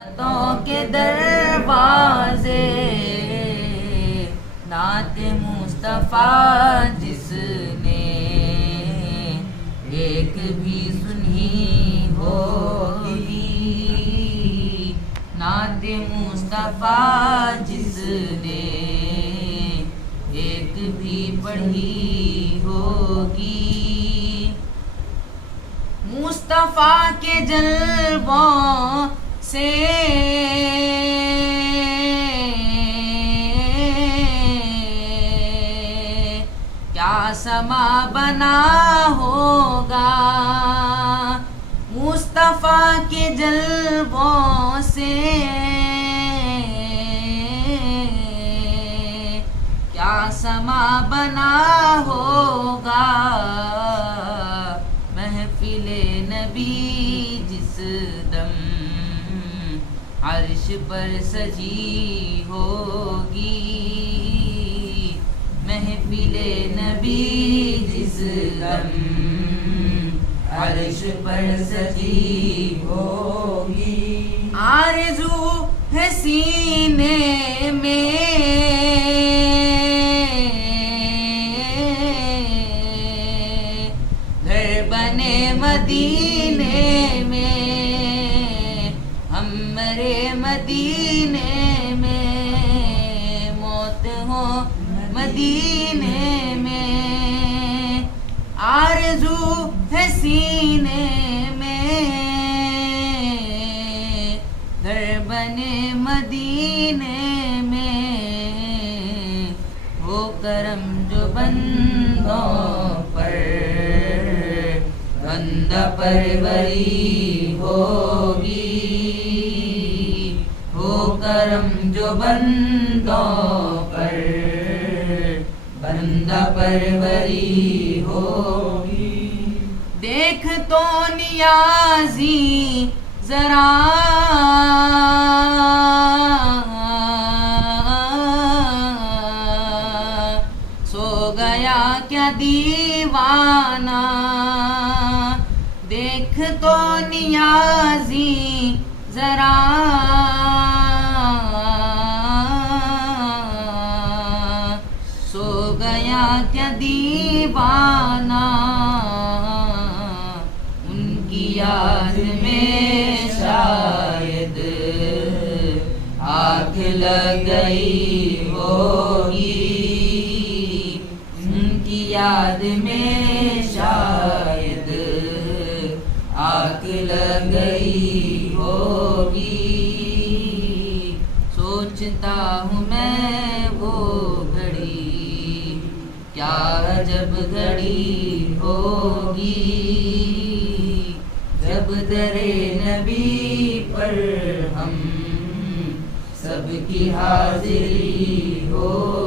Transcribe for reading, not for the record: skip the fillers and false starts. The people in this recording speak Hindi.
तो के दरवाजे नाते मुस्तफा जिसने एक भी सुनी होगी, नाते मुस्तफा जिसने एक भी पढ़ी होगी। मुस्तफा के जलवों से क्या समा बना होगा, मुस्तफा के जलवों से क्या समा बना होगा। महफिले नबी जिस दम अर्श पर सजी होगी, महफिले नबी जिस दम अर्श पर सजी होगी। आरज़ू है सीने में घर बने मदीने में, हम मरे मदीने में, मौत हो मदीने में। आरज़ू है सीने में घर बने मदीने में। हो करम जो बंदों पर बंदा परवरी होगी, हो करम जो बंदों पर बंदा परवरी होगी। देख तो नियाज़ी जरा सो गया क्या दीवाना, देख तो नियाज़ी जरा सो गया क्या दीवाना। उनकी याद में शायद आँख लग गई होगी, उनकी याद में शायद आँख लग गई होगी। सोचता हूँ मैं वो घड़ी क्या अजब घड़ी होगी, जब दरे नबी पर हम सबकी हाजिरी हो।